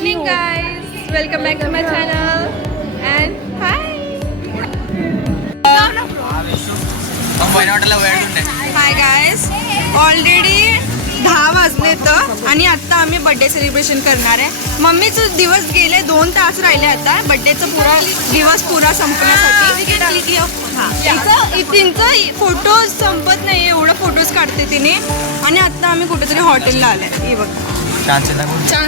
Morning guys, welcome back to my channel and hi. High guys, already 10 वाजले तर आणि आता आम्ही बर्थडे सेलिब्रेशन करणार आहे. मम्मीचं दिवस गेले 2 तास राहिले आता बर्थडेचं पुरा दिवस पुरा संपण्यासाठी. तिचं फोटो संपत नाही एवढं फोटोज काढते तिने. आणि आता आम्ही कुठेतरी हॉटेलला आलोय. हे बघ छान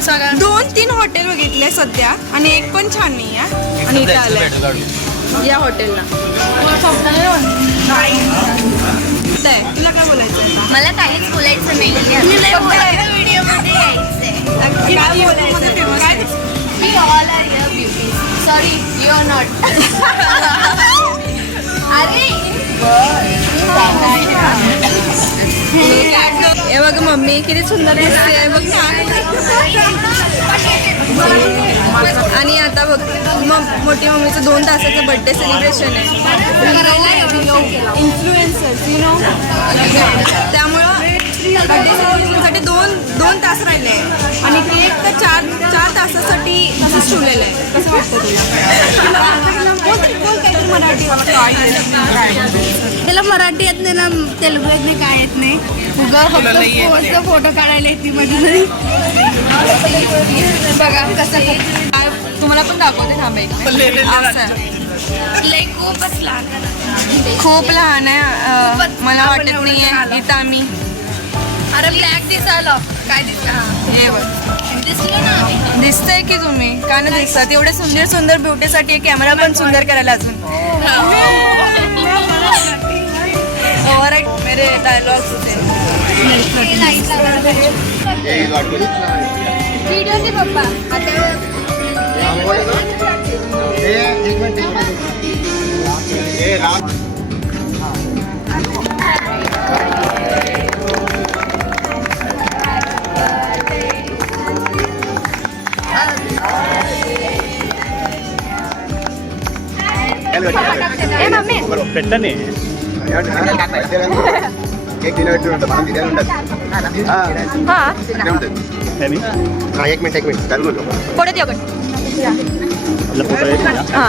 सांगा. 2-3 हॉटेल बघितले सध्या आणि एक पण छान नाही आहे. आणि इथे आलंय या हॉटेलला. तुला काय बोलायचं? मला काहीच बोलायचं नाही. व्हिडिओमध्ये यायचंय. काय बोलायचं? काय We all are here beauties. Sorry, you are not. अरे हे बघ मम्मी किती सुंदर दिसते बघ ना. आणि आता बघ मोठी मम्मीचं 2 तासाचं बर्थडे सेलिब्रेशन आहे. Influencers you know. त्यामुळं बर्थडे सेलिब्रेशनसाठी 2 तास राहिले आहे. आणि केक तर 4 तासासाठी असंच ठेवलेलं आहे. कसं वाटतं तुला? मराठी त्याला मराठी येत नाही ना, तेलुगू येत नाही, काय येत नाही. फक्त फोटो काढायला येते मध्ये. बघा कसं तुम्हाला पण दाखवते. थांबे खूपच लहान. खूप लहान आहे. मला वाटत नाही आहे इथं आम्ही. अरे ब्लॅक दिसायला काय दिसलं? हे बघ दिसलं ना. दिसतंय की तुम्ही का ना दिसतात. एवढे सुंदर ब्युटीसाठी कॅमेरा पण सुंदर करायला अजून. ओव्हर मेरे डायलॉग्स होते. व्हिडिओ दे पप्पा. పెట్టని కేక్ తినేట్టు మనం తినే ఉంటుంది. ఏమి एक मिनिट चालू पुढे देऊ అట్లా ఫోటో వేసినా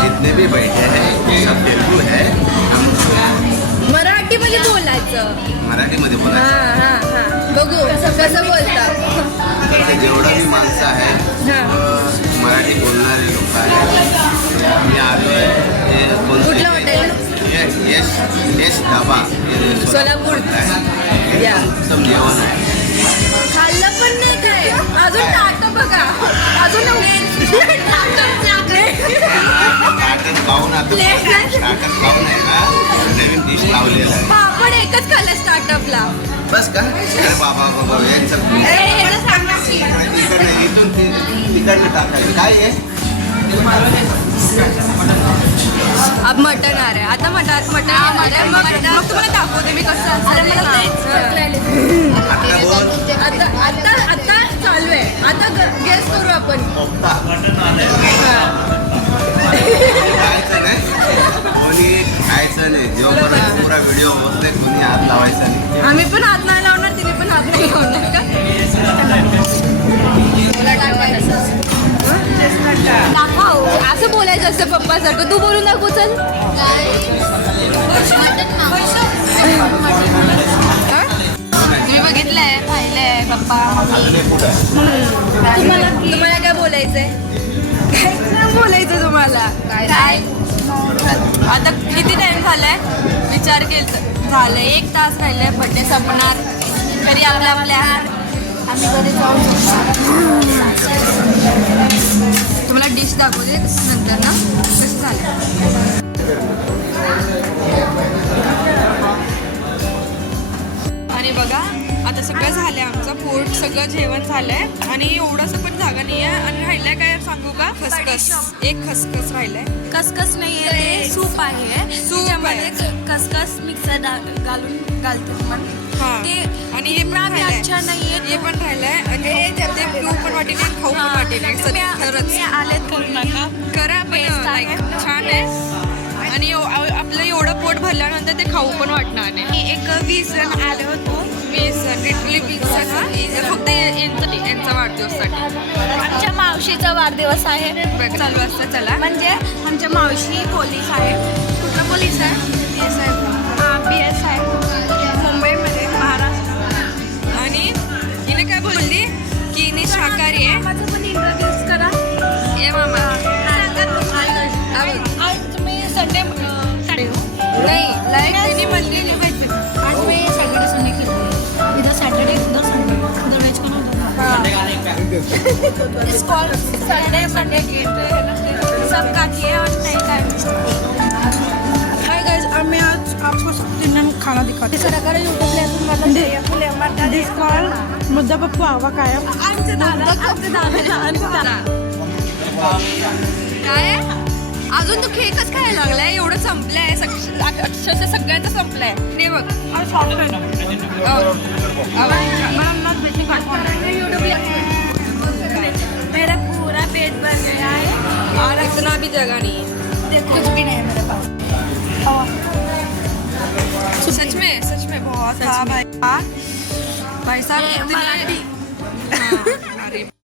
जितने भी बैठे हैं सब तेलुगू है. मराठीमध्ये बोलायचं. मराठीमध्ये बोला. बघू कसं बोलतात. जेवढं मी माणसं आहे मराठी बोलणारे लोक आहेत. आम्ही आलो आहे. कुठलं हॉटेल? यश ढाबा सोलापूर. या उत्तम जेवण आहे. खाल्लं पण नाही काय अजून. टाकं बघा अजून ताटच पाहून आहे ना नवीन डिश लावलेला आहे. पापड एकच खाल्लं स्टार्टअपला. बस का? अरे बाबा यांचं इथून तिकडनं टाकायचं काय आहे. अब मटन आ रहा है. आता मटन मग तुम्हाला दाखवते मी कसं असतं. आता चालू आहे. आता गेस करू आपण. खायचं नाही कोणी, खायचं नाही. जेव्हा पुरा व्हिडिओ होत नाही कोणी हात लावायचा नाही. आम्ही पण हात नाही लावणार. तिने पण हात नाही लावणार का? दाखव असं बोलायचं असतं पप्पा सारखं. तू बोलून दाखव चल. अजून एक कुठं आहे? तुम्हाला काय बोलायचंय? काहीच नाही बोलायचं तुम्हाला. काय आता किती टाइम झालाय विचार केला झालंय 1 तास राहिलाय बर्थडे संपणार तरी आपल्या आम्ही घरी जाऊ तुम्हाला डिश दाखवते नंतर ना कसं झालं. आणि बघा आता सगळं झालंय आमचं पोट सगळं जेवण झालंय आणि एवढंसं पण जागा नाही आहे आणि राहिलंय काय सांगू का खसखस एक खसखस राहिलंय. खसखस नाही आहे सूप आहे सूप आहे. खसखस मिक्सर घालून घालते पण हा ते आणि हे पण राहिलंय. अच्छा नाहीये हे पण राहिलंय आणि ते पिऊ पण वाटेल खाऊ पण वाटेल खरंच तुम्ही आलेत करू नका करा पण like छान आहे आणि आपलं एवढं पोट भरल्यानंतर ते खाऊ पण वाटणार नाही. एक 20 जण आले होतो 20 लिटरली 20 फक्त यांचा वाढदिवसासाठी. आमच्या मावशीचा वाढदिवस आहे चालू असतं चला म्हणजे आमच्या मावशी पोलीस आहे. कुठला पोलीस आहे? BS आहे मुंबईमध्ये महाराष्ट्र. आणि हिने काय बोलली की हिने शाकाहारी आहे. माझं पण इंट्रोड्यूस करा. ये मामा तुम्ही संडे नाही लाईक तिने म्हणली आज मी सॅटर्डे संडे केलं इधर सॅटर्डे उधर संडे उधर वेज का संडे संडे सब काटिए और नहीं हाय गाइस अब मैं आज आपको इंडियन खाना दिखाती हूँ. दिस कॉल मुद्दा पप्पू आवा कायम. काय अजून तू केकच खायला लागलाय एवढं संपलंय अक्षरशः सगळ्यांचं संपलंय. हे बघ मेरा पूरा पेट भर गया है और इतना भी जगह नहीं है. कुछ भी नहीं है मेरे पास. सच में बहुत था भाई. भाई साहब मराठी. हाँ, अरे